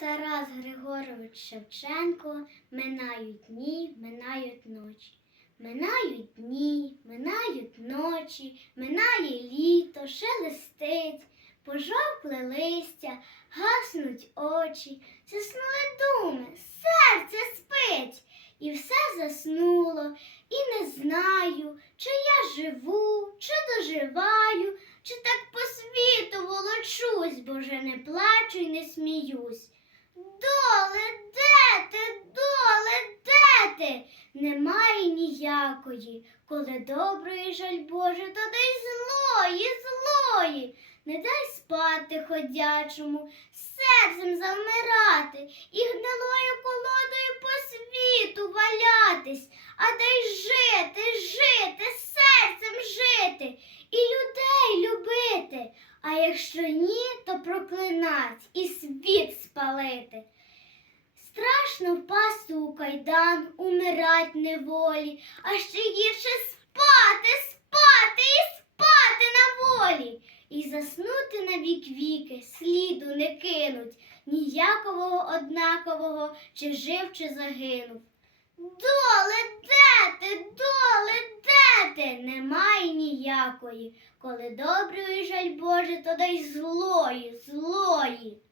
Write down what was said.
Тарас Григорович Шевченко минають дні, минають ночі. Минають дні, минають ночі, минає літо, шелестить, пожовкле листя, гаснуть очі, заснули думи, серце спить, і все заснуло, і не знаю, чи я живу, чи доживаю, чи так по світу волочусь, бо вже не плачу й не сміюсь. Доле, де ти, доле, де ти? Немає ніякої, коли доброї жаль Боже, то дай злої, злої. Не дай спати ходячому, серцем завмирати і гнилою колодою по світу валятись, а дай жити, жити, серцем жити і людей любити. А якщо ні, то проклинать і світ спалити. Страшно впасти у кайдан, умирать неволі, а ще гірше спати, спати і спати на волі. І заснути на вік віки, сліду не кинуть, ніякового однакового, чи жив, чи загинув. Доле, де ти, доле, де ти? Немає ніякої. Коли доброї жаль Боже, то дай злої, злої.